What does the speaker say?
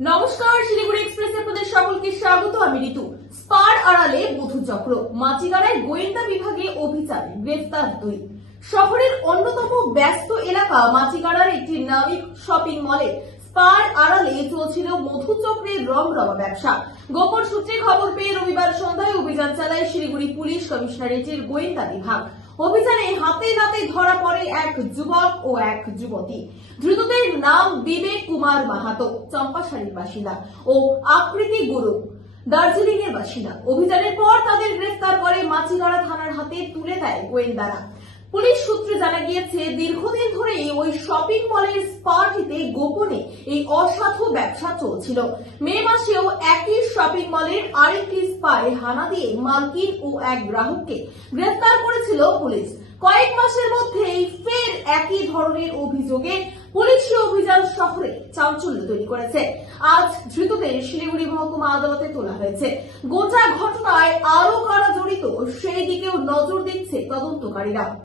নমস্কার, শিলিগুড়ি এক্সপ্রেসে আপনাদের সকলকে স্বাগত। আমি ঋতু। স্পার আড়ালে বধূচক্র, মাচিগাড়ায় গোয়েন্দা বিভাগে অভিযান, গ্রেফতার 2। শহরের অন্যতম ব্যস্ত এলাকা মাচিগাড়ার একটি নামী শপিং মলে স্পার আড়ালে চলছিল মধুচক্রের রমরমা ব্যবসা। গোপন সূত্রে খবর পেয়ে রবিবার সন্ধ্যায় অভিযান চালায় শিলিগুড়ি পুলিশ কমিশনারেটের গোয়েন্দা বিভাগ। অভিযানে হাতে নাতে ধরা পড়ে এক যুবক ও এক যুবতী। ধৃতদের নাম বিবেক কুমার মাহাতো, চম্পাশাড়ির বাসিন্দা, ও আকৃতি গুরু, দার্জিলিং এর বাসিন্দা। অভিযানের পর তাদের গ্রেফতার করে মাচিগাড়া থানার হাতে তুলে দেয় গোয়েন্দারা। পুলিশ সূত্রে জানা গিয়েছে, দীর্ঘদিন ধরেই ওই শপিং মলের স্পাটিতে গোপনে এই অসাধু ব্যবসা চলছিল। মে মাসেও একই শপিং মলের আরেকটি স্পায় হানা দিয়ে মালকিন ও এক গ্রাহককে গ্রেফতার করেছিল পুলিশ। কয়েক মাসের মধ্যেই ফের একই ধরনের অভিযোগে পুলিশি অভিযান শহরে চাঞ্চল্য তৈরি করেছে। আজ ধৃতদের শিলিগুড়ি মহকুমা আদালতে তোলা হয়েছে। গোটা ঘটনায় আরো কারা জড়িত সেই দিকেও নজর দিচ্ছে তদন্তকারীরা।